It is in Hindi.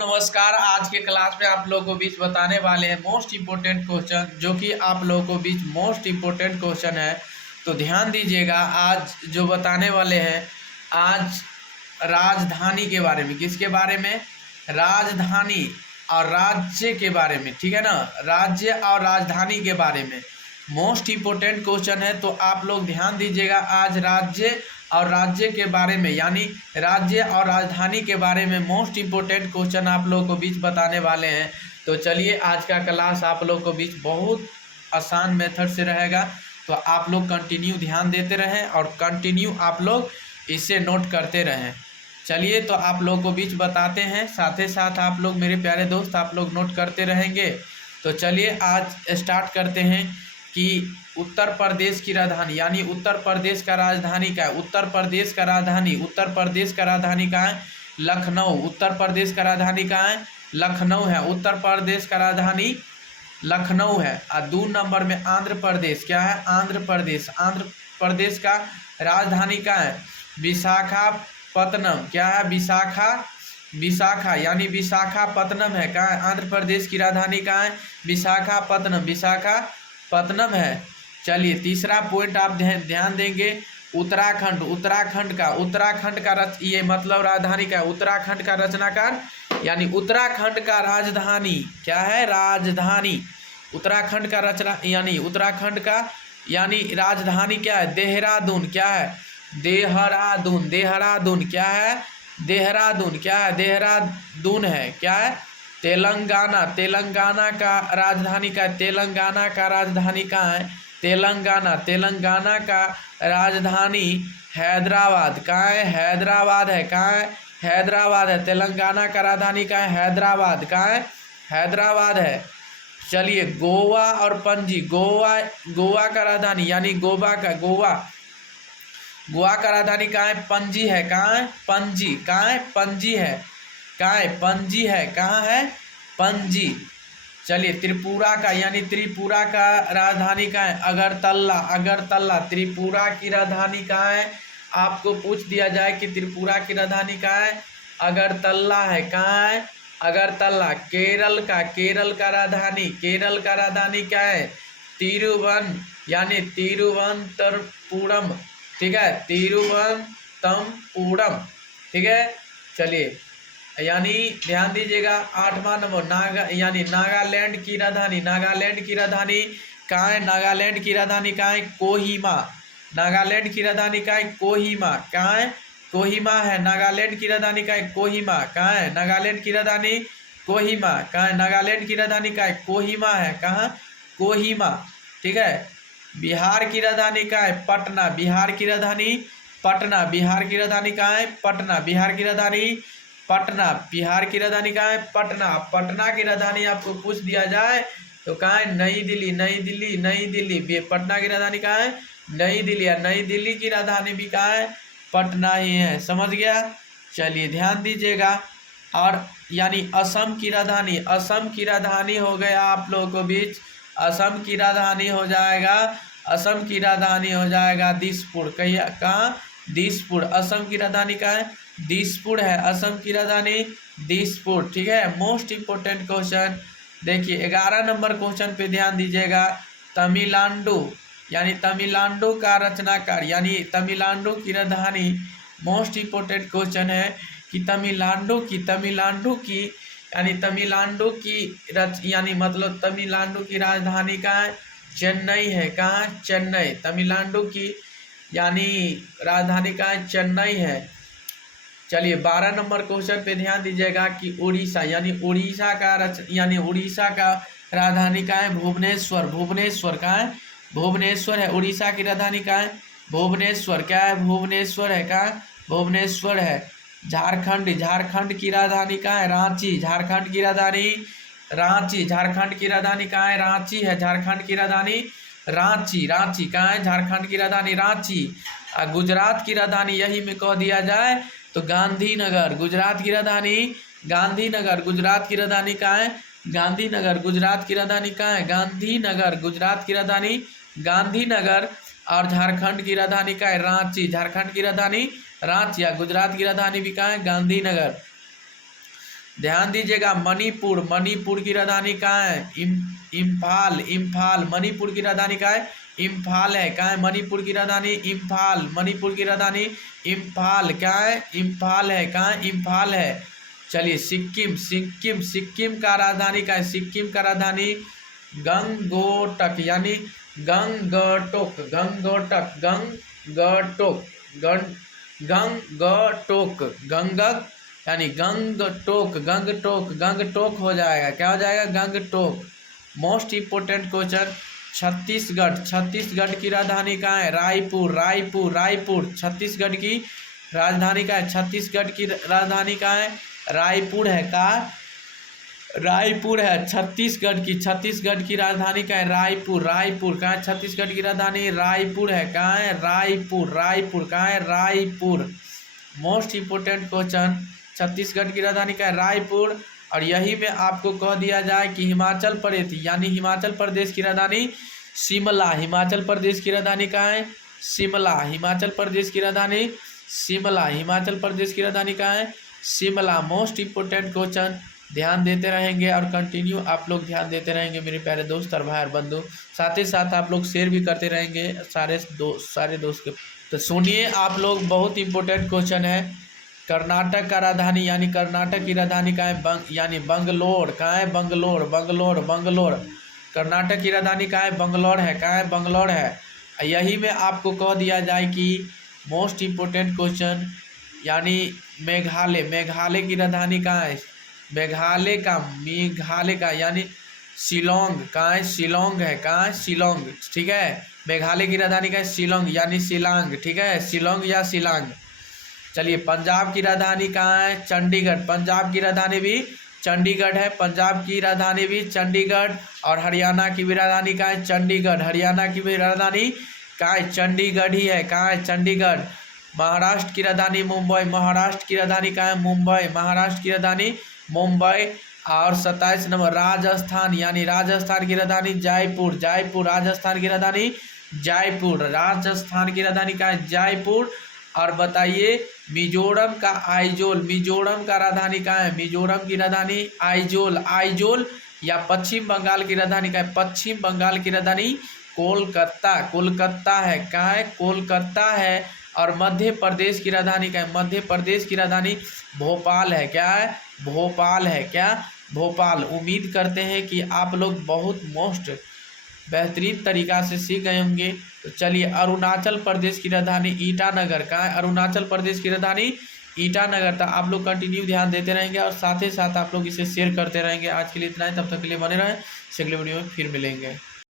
नमस्कार। आज के क्लास में आप लोगों को बीच बताने वाले हैं मोस्ट इम्पोर्टेंट क्वेश्चन, जो कि आप लोगों को बीच मोस्ट इम्पोर्टेंट क्वेश्चन है। तो ध्यान दीजिएगा। आज जो बताने वाले हैं, आज राजधानी के बारे में। किसके बारे में? राजधानी और राज्य के बारे में, ठीक है ना। राज्य और राजधानी के बारे में मोस्ट इम्पोर्टेंट क्वेश्चन है। तो आप लोग ध्यान दीजिएगा। आज राज्य के बारे में, यानी राज्य और राजधानी के बारे में मोस्ट इम्पोर्टेंट क्वेश्चन आप लोगों को बीच बताने वाले हैं। तो चलिए, आज का क्लास आप लोगों को बीच बहुत आसान मेथड से रहेगा। तो आप लोग कंटिन्यू ध्यान देते रहें और कंटिन्यू आप लोग इसे नोट करते रहें। चलिए, तो आप लोगों को बीच बताते हैं, साथ ही साथ आप लोग मेरे प्यारे दोस्त आप लोग नोट करते रहेंगे। तो चलिए, आज स्टार्ट करते हैं कि उत्तर प्रदेश की राजधानी, यानी उत्तर प्रदेश का राजधानी क्या है? उत्तर प्रदेश का राजधानी कहाँ है? लखनऊ। उत्तर प्रदेश का राजधानी कहाँ है? लखनऊ है। उत्तर प्रदेश का राजधानी लखनऊ है। और 2 नंबर में आंध्र प्रदेश क्या है? आंध्र प्रदेश का राजधानी कहाँ है? विशाखापत्तनम। क्या है? विशाखा यानी विशाखापत्तनम है। कहाँ है? आंध्र प्रदेश की राजधानी कहाँ है? विशाखापत्तनम है। चलिए, तीसरा पॉइंट आप ध्यान देंगे। उत्तराखंड का ये मतलब राजधानी का है। उत्तराखंड का रचनाकार, यानी उत्तराखंड का राजधानी क्या है? राजधानी। उत्तराखंड का रचना यानी उत्तराखंड का यानी राजधानी क्या है? देहरादून। क्या है? देहरादून क्या है? देहरादून है। क्या है? तेलंगाना का राजधानी का तेलंगाना का राजधानी कहाँ है? तेलंगाना का राजधानी हैदराबाद। कहाँ है? हैदराबाद है। कहाँ है? हैदराबाद है। तेलंगाना का राजधानी कहाँ है? हैदराबाद। कहाँ है? हैदराबाद है। चलिए, गोवा और पणजी। गोवा का राजधानी, यानी गोवा का राजधानी कहाँ है? पणजी है। कहाँ है? पणजी। कहाँ है? पणजी है। कहाँ है? पणजी है। कहाँ है? पणजी। चलिए, त्रिपुरा का यानी त्रिपुरा का राजधानी कहाँ है? अगरतला। त्रिपुरा की राजधानी कहाँ है? आपको पूछ दिया जाए कि त्रिपुरा की राजधानी कहाँ है? अगरतला है। कहाँ है? अगरतला। केरल का राजधानी क्या है? तिरुवनंतपुरम। ठीक है, तिरुवनंतपुरम। ठीक है। चलिए, यानी ध्यान दीजिएगा। 8वां नंबर नागालैंड की राजधानी कहाँ है? नागालैंड की राजधानी कहाँ है? कोहिमा। नागालैंड की राजधानी कहाँ है? कोहिमा। कहाँ है? कोहिमा है। नागालैंड की राजधानी कहाँ है? कोहिमा। कहाँ है? नागालैंड की राजधानी कोहिमा। कहाँ है? नागालैंड की राजधानी कहाँ है? कोहिमा है। कहाँ? कोहिमा। ठीक है। बिहार की राजधानी कहाँ है? पटना। बिहार की राजधानी कहाँ है? पटना। बिहार की राजधानी कहाँ है? पटना। पटना की राजधानी आपको पूछ दिया जाए तो कहाँ है? नई दिल्ली। पटना की राजधानी कहाँ है? नई दिल्ली। या नई दिल्ली की राजधानी भी कहाँ है? पटना ही है। समझ गया? चलिए, ध्यान दीजिएगा। और यानी असम की राजधानी हो गया आप लोगों को बीच। असम की राजधानी हो जाएगा दिसपुर। कहाँ? दिसपुर। असम की राजधानी कहाँ है? दिसपुर है। असम की राजधानी दिसपुर। ठीक है। मोस्ट इम्पोर्टेंट क्वेश्चन देखिए, 11 नंबर क्वेश्चन पे ध्यान दीजिएगा। तमिलनाडु का रचनाकार, यानी तमिलनाडु की राजधानी। मोस्ट इम्पोर्टेंट क्वेश्चन है कि तमिलनाडु की राजधानी कहाँ है? चेन्नई है। कहाँ? चेन्नई। तमिलनाडु की यानी राजधानी कहाँ है? चेन्नई है। चलिए, 12 नंबर क्वेश्चन पे ध्यान दीजिएगा कि उड़ीसा का राजधानी कहाँ है? भुवनेश्वर। कहाँ है? भुवनेश्वर है। उड़ीसा की राजधानी कहाँ है? भुवनेश्वर। क्या है? भुवनेश्वर है। कहाँ? भुवनेश्वर है। झारखंड की राजधानी कहाँ है? रांची। झारखंड की राजधानी कहाँ है? रांची है। झारखंड की राजधानी रांची। कहाँ है? झारखंड की राजधानी रांची। गुजरात की राजधानी यही में कह दिया जाए तो गांधीनगर। गुजरात की राजधानी गांधीनगर। गुजरात की राजधानी कहाँ है? गांधीनगर। गुजरात की राजधानी कहाँ है? गांधीनगर। गुजरात की राजधानी गांधीनगर। और झारखंड की राजधानी कहाँ है? रांची। झारखंड की राजधानी रांची। या गुजरात की राजधानी भी कहाँ है? गांधीनगर। ध्यान दीजिएगा, मणिपुर, मणिपुर की राजधानी कहाँ है? इम्फाल, इम्फाल। मणिपुर की राजधानी कहाँ है? इम्फाल है। कहाँ है मणिपुर की राजधानी? इम्फाल। मणिपुर की राजधानी इम्फाल। क्या है? इम्फाल है। कहाँ है? इम्फाल है। चलिए, सिक्किम, सिक्किम, सिक्किम का राजधानी क्या है? सिक्किम का राजधानी गंगटोक, यानी गंगटोक, गंगटोक, गंगटोक, गंगटोक, गंगक, यानी गंगटोक, गंगटोक, गंगटोक हो जाएगा। क्या हो जाएगा? Gangtok. Most important question, Chhattisgarh, Chhattisgarh की राजधानी कहाँ है? रायपुर, रायपुर, रायपुर। छत्तीसगढ़ की राजधानी कहाँ है? छत्तीसगढ़ की राजधानी कहाँ है? रायपुर है। कहाँ? रायपुर है। छत्तीसगढ़ की, छत्तीसगढ़ की राजधानी क्या है? रायपुर, रायपुर। कहाँ है छत्तीसगढ़ की राजधानी? रायपुर है। कहाँ है? रायपुर, रायपुर। कहाँ है? Raipur. Most important question, Chhattisgarh की राजधानी क्या है? रायपुर। और यही में आपको कह दिया जाए कि हिमाचल प्रदेश, यानी हिमाचल प्रदेश की राजधानी शिमला। हिमाचल प्रदेश की राजधानी कहाँ है? शिमला। हिमाचल प्रदेश की राजधानी शिमला। हिमाचल प्रदेश की राजधानी कहाँ है? शिमला। मोस्ट इंपोर्टेंट क्वेश्चन, ध्यान देते रहेंगे और कंटिन्यू आप लोग ध्यान देते रहेंगे मेरे प्यारे दोस्त और भाई और बंधु। साथ ही साथ आप लोग शेयर भी करते रहेंगे सारे दोस्त के। तो सुनिए आप लोग, बहुत इंपॉर्टेंट क्वेश्चन है। कर्नाटक का राजधानी, यानी कर्नाटक की राजधानी कहाँ है? यानी बंगलोर। कहाँ है? बंगलोर, बंगलोर, बंगलोर। कर्नाटक की राजधानी कहाँ है? बंगलोर है। कहाँ है? बंगलोर है। यही में आपको कह दिया जाए कि मोस्ट इंपोर्टेंट क्वेश्चन, यानी मेघालय, मेघालय की राजधानी कहाँ है? मेघालय का यानी शिलोंग। कहाँ है? शिलोंग है। कहाँ है? शिलोंग। ठीक है, मेघालय की राजधानी का है शिलोंग, यानी शिलांग। ठीक है, शिलोंग या शिलांग। चलिए, पंजाब की राजधानी कहाँ है? चंडीगढ़। पंजाब की राजधानी भी चंडीगढ़ है। पंजाब की राजधानी भी चंडीगढ़। और हरियाणा की भी राजधानी कहाँ है? चंडीगढ़। हरियाणा की भी राजधानी कहाँ है? चंडीगढ़ ही है। कहाँ है? चंडीगढ़। महाराष्ट्र की राजधानी मुंबई। महाराष्ट्र की राजधानी कहाँ है? मुंबई। महाराष्ट्र की राजधानी मुंबई। और 27 नंबर, राजस्थान, यानी राजस्थान की राजधानी जयपुर। जयपुर, राजस्थान की राजधानी जयपुर। राजस्थान की राजधानी क्या है? जयपुर। और बताइए, मिजोरम का आइजोल। मिजोरम का राजधानी कहाँ है? मिजोरम की राजधानी आइजोल। आइजोल या पश्चिम बंगाल की राजधानी क्या है? पश्चिम बंगाल की राजधानी कोलकाता। कोलकाता है। कहाँ है? कोलकाता है। और मध्य प्रदेश की राजधानी क्या है? मध्य प्रदेश की राजधानी भोपाल है। क्या है? भोपाल है। क्या? भोपाल। उम्मीद करते हैं कि आप लोग बहुत मोस्ट बेहतरीन तरीक़ा से सीख गए होंगे। तो चलिए, अरुणाचल प्रदेश की राजधानी ईटानगर। कहाँ है? अरुणाचल प्रदेश की राजधानी ईटानगर। तो आप लोग कंटिन्यू ध्यान देते रहेंगे और साथ ही साथ आप लोग इसे शेयर करते रहेंगे। आज के लिए इतना ही, तब तक के लिए बने रहें। अगले वीडियो में फिर मिलेंगे।